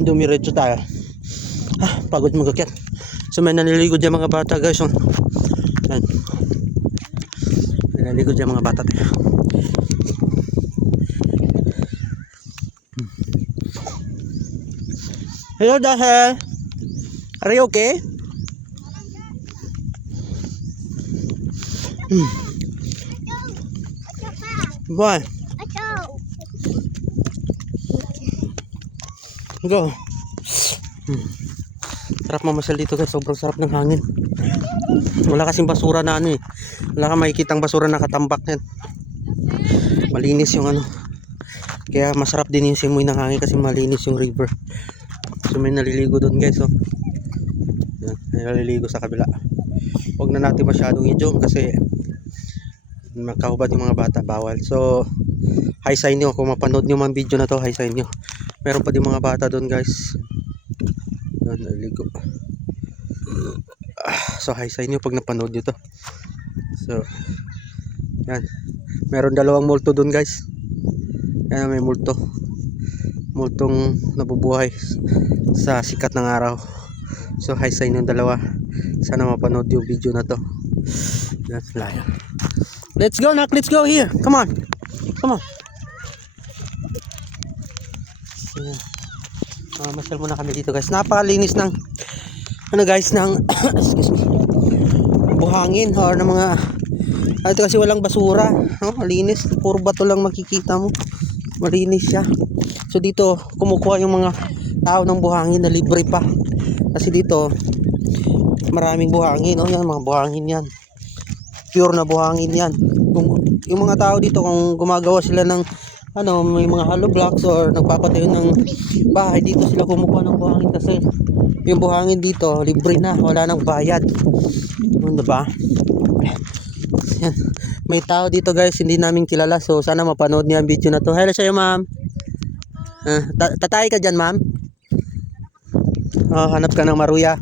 dumiretso tayo. Pagod magakyat. So may naliligo dyan mga bata guys. Yan. May naliligo dyan mga bata tayo. Hello Dahel. Are you okay? Why? Go. Sarap mamasyal dito guys, sobrang sarap ng hangin. Wala kasing basura na ano eh. Wala kang makikitang basura na katambak yan. Malinis yung ano. Kaya masarap din yung simoy ng hangin kasi malinis yung river. So may naliligo doon guys. Oh. Yan, may naliligo sa kabila. Huwag na natin masyadong i-zoom kasi makahubad yung mga bata, bawal. So hi sa inyo kung mapanood nyo man video na to, hi sa inyo. Meron pa din mga bata doon guys. Yan, naliligo. So hi sa inyo pag napanood nyo to. So yan, meron dalawang multo doon guys. Yan, may multong nabubuhay sa sikat ng araw. So hi sa inyong dalawa, sana mapanood yung video na to. That's liar. Let's go Nak, let's go here. Come on. Come on. Ayan. Masyal muna kami dito guys. Napakalinis ng ano guys ng excuse me, buhangin or ng mga ito kasi walang basura, no? Malinis, puro bato lang makikita mo. Malinis siya. So dito kumukuha yung mga tao ng buhangin na libre pa. Kasi dito maraming buhangin, no? Yan mga buhangin yan. Pure na buhangin yan. Yung mga tao dito kung gumagawa sila ng ano, may mga hollow blocks or nagpapatayo ng bahay, dito sila kumukuha ng buhangin kasi yung buhangin dito libre na, wala nang bayad. Ano ba? Yan. May tao dito guys, hindi namin kilala, so sana mapanood niya ang video na to. Hello sa'yo ma'am. Tatay ka dyan ma'am? Hanap ka ng maruya.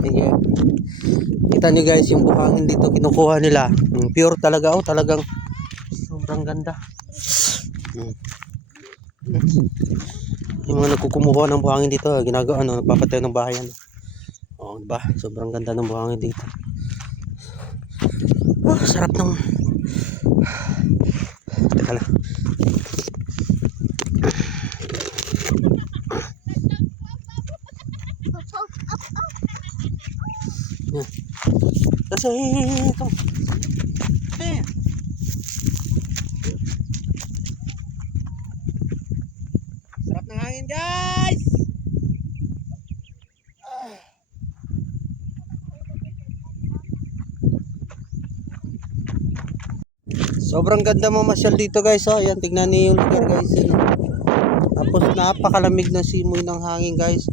Okay. Kita nyo guys yung buhangin dito kinukuha nila, pure talaga. Oh, talagang sobrang ganda. Yung mga nagkukumuha ng buhangin dito, ginagawa ano, nagpapatayo ng bahay ano. Oh, diba? Sobrang ganda ng buhangin dito. Oh, sarap ng teka lang. Kasi ito. Sarap ng hangin guys. Sobrang ganda mamasyal dito guys. Oh, ayan, tignan niyo yung lugar guys. Tapos napakalamig ng simoy ng hangin guys.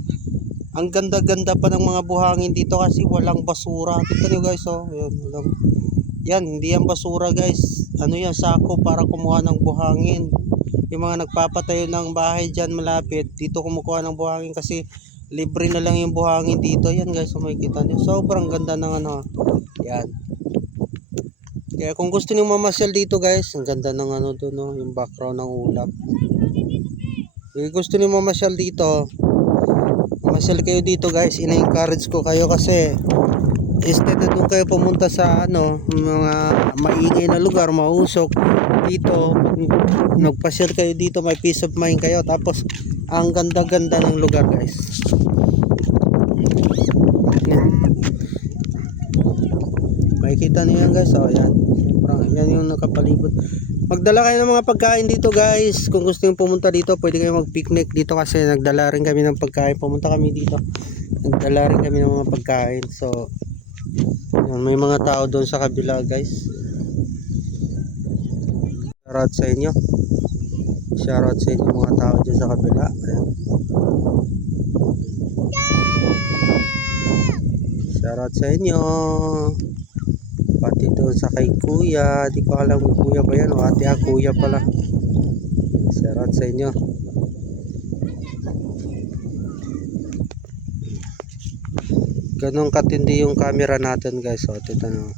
Ang ganda-ganda pa ng mga buhangin dito kasi walang basura. Tignan niyo guys. Oh, ayan, walang. Yan, hindi yan basura guys. Ano yan, sako para kumuha ng buhangin. Yung mga nagpapatayo ng bahay dyan malapit, dito kumukuha ng buhangin kasi libre na lang yung buhangin dito. Yan guys, makikita niyo. Sobrang ganda ng ano. Yan. Kaya kung gusto niyo mamasyal dito guys, ang ganda ng ano doon, no, yung background ng ulap. Kung gusto niyo mamasyal dito, mamasyal kayo dito guys, ina-encourage ko kayo kasi instead na doon kayo pumunta sa ano, mga maingay na lugar, mausok, dito nagpasyal kayo dito, may peace of mind kayo. Tapos ang ganda-ganda ng lugar guys. Makikita niyo yan guys. Oh, yan. Yan yung nakapalibot. Magdala kayo ng mga pagkain dito guys. Kung gusto niyo pumunta dito, pwede kayo mag-picnic dito kasi nagdala rin kami ng pagkain. Pumunta kami dito, nagdala rin kami ng mga pagkain. So yan, may mga tao doon sa kabila guys. Shoutout sa inyo. Shoutout sa inyo mga tao dyan sa kabila. Ayan. Shoutout sa inyo. Pati doon sa kay kuya. Di ko alam kung kuya ba yan o ate. Kuya pala. Shoutout sa inyo. Ganun katindi yung camera natin guys. O, tita na.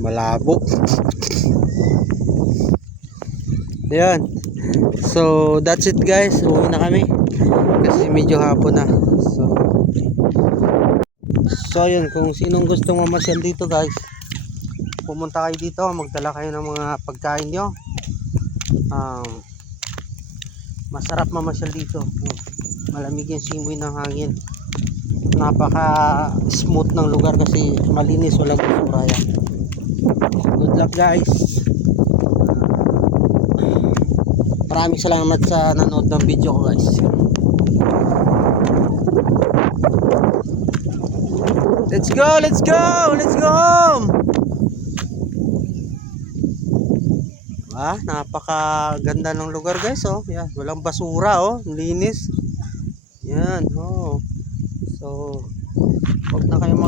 Malabo. Ayan. So, that's it guys. Uwi na kami. Kasi medyo hapon na. So yun, kung sinong gustong mamasyal dito guys, pumunta kayo dito, magdala kayo ng mga pagkain nyo. Masarap mamasyal dito. Malamig yung simoy ng hangin. Napaka smooth ng lugar kasi malinis, walang basura yan. Good luck guys. Maraming salamat sa nanood ng video ko guys. Let's go, let's go, let's go home. Napakaganda ng lugar guys, oh. Yan, walang basura, oh. Linis. Yan, oh. So, huwag na kayo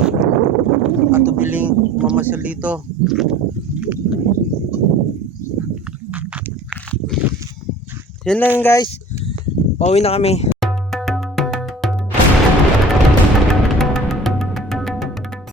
atubiling mamasyal dito. Yan lang guys. Pauwi na kami.